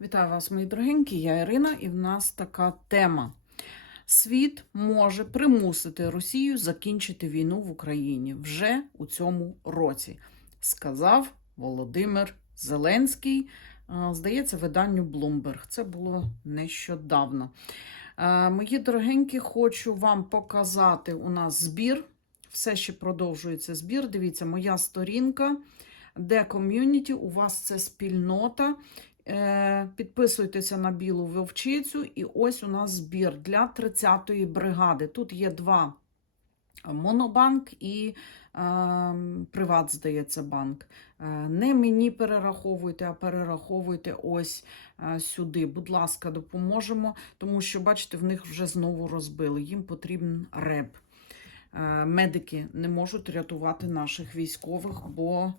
Вітаю вас, мої дорогенькі, я Ірина, і в нас така тема. Світ може примусити Росію закінчити війну в Україні вже у цьому році, сказав Володимир Зеленський. е, Здається, виданню Bloomberg. Це було нещодавно. Е, Мої дорогенькі, хочу вам показати у нас збір. Все ще продовжується збір. Дивіться, моя сторінка, де ком'юніті, у вас це спільнота. Е, Підписуйтеся на білу вовчицю, і ось у нас збір для 30-ї бригади. Тут є два Монобанк і е, Приват, здається, банк. Е, не мені перераховуйте, а перераховуйте ось е, сюди. Будь ласка, допоможемо, тому що, бачите, в них вже знову розбили. Їм потрібен реп. Е, медики не можуть рятувати наших військових, бо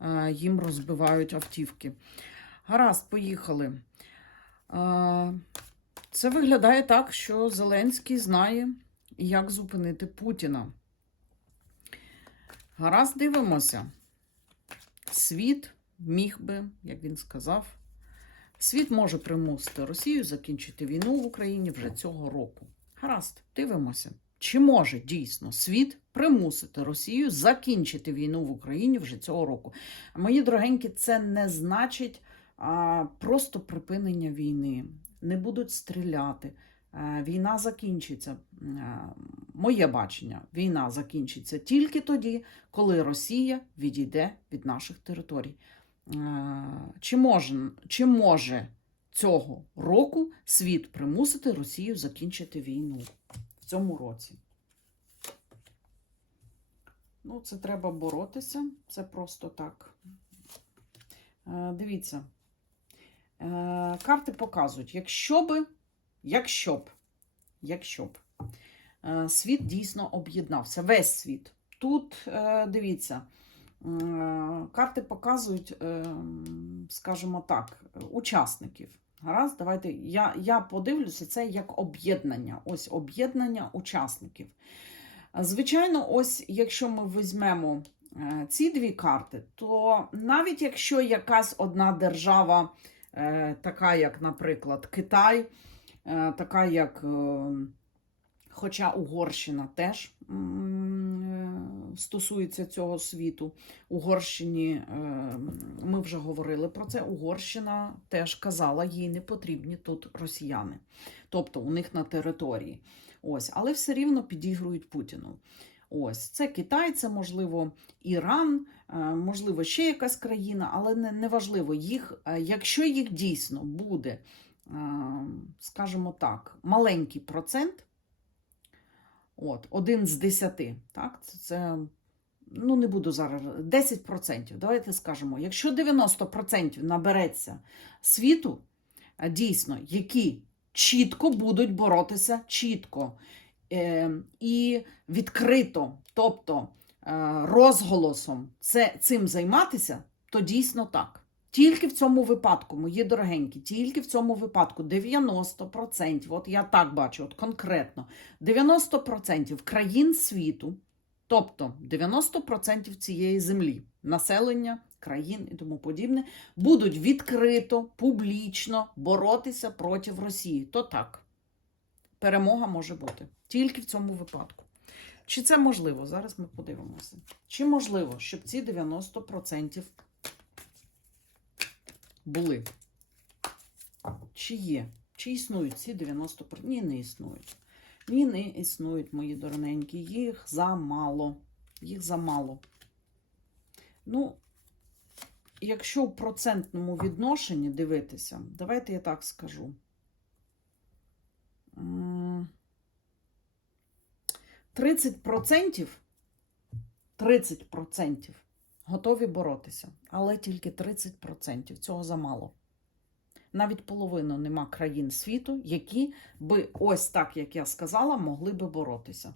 е, їм розбивають автівки. Гаразд, поїхали. Це виглядає так, що Зеленський знає, як зупинити Путіна. Гаразд, дивимося. Світ міг би, як він сказав, світ може примусити Росію закінчити війну в Україні вже цього року. Гаразд, дивимося. Чи може дійсно світ примусити Росію закінчити війну в Україні вже цього року? Мої дорогенькі, це не значить просто припинення війни. Не будуть стріляти. Е, Війна закінчиться. Е, Моє бачення, війна закінчиться тільки тоді, коли Росія відійде від наших територій. Е, Чи може, чи може цього року світ примусити Росію закінчити війну в цьому році? Ну, це треба боротися. Це просто так. Дивіться. Е, Карти показують, якщо би, якщо б, якщо б е, світ дійсно об'єднався, весь світ. Тут, е, дивіться, карти показують, скажімо так, учасників. Гаразд, давайте я, я подивлюся це як об'єднання. Ось об'єднання учасників. Звичайно, ось якщо ми візьмемо ці дві карти, то навіть якщо якась одна держава, така як, наприклад, Китай, е, така як, е, хоча Угорщина теж е, стосується цього світу, Угорщині, е, ми вже говорили про це, Угорщина теж казала, їй не потрібні тут росіяни, тобто у них на території. Ось, але все рівно підігрують Путіну. Ось це Китай, це можливо Іран, е, можливо, ще якась країна, але не, не важливо їх, е, якщо їх дійсно буде, е, скажімо так, маленький процент, от, один з десяти, так, це, ну не буду зараз 10%. Давайте скажемо, якщо 90% набереться світу, дійсно, які чітко будуть боротися чітко і відкрито, тобто е, розголосом це, цим займатися, то дійсно так. Тільки в цьому випадку, мої дорогенькі, тільки в цьому випадку 90%, от я так бачу, от конкретно, 90% країн світу, тобто 90% цієї землі, населення, країн і тому подібне, будуть відкрито, публічно боротися проти Росії. То так, перемога може бути тільки в цьому випадку. Чи це можливо? Зараз ми подивимося. Чи можливо, щоб ці 90% були? Чи є? Чи існують ці 90%? Ні, не існують. Ні, не існують, мої дорогенькі. Їх замало. Їх замало. Ну, якщо в процентному відношенні дивитися, давайте я так скажу. 30%, 30% готові боротися, але тільки 30%. Цього замало. Навіть половину нема країн світу, які би ось так, як я сказала, могли би боротися.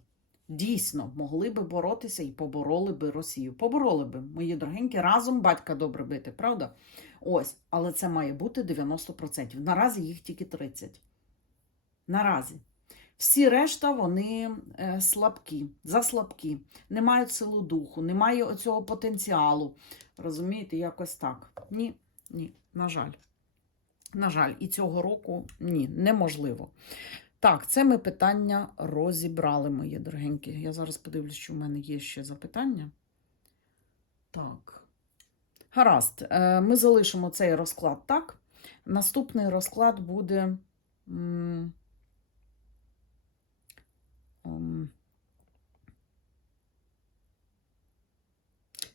Дійсно, могли би боротися і побороли би Росію. Побороли би, мої дорогенькі, разом батька добре бити, правда? Ось, але це має бути 90%. Наразі їх тільки 30%. Наразі. Всі решта вони е, слабкі, заслабкі, не мають силу духу, не мають оцього потенціалу. Розумієте, якось так. Ні, ні, на жаль. На жаль, і цього року ні, неможливо. Так, це ми питання розібрали, мої дорогенькі. Я зараз подивлюсь, що в мене є ще запитання. Так. Гаразд, е, ми залишимо цей розклад так. Наступний розклад буде. Ем,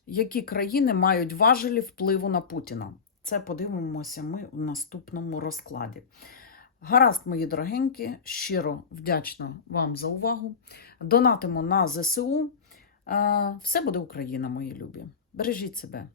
Які країни мають важелі впливу на Путіна? Це подивимося ми в наступному розкладі. Гаразд, мої дорогенькі, щиро вдячна вам за увагу. Донатимо на ЗСУ. Е, Все буде Україна, мої любі. Бережіть себе.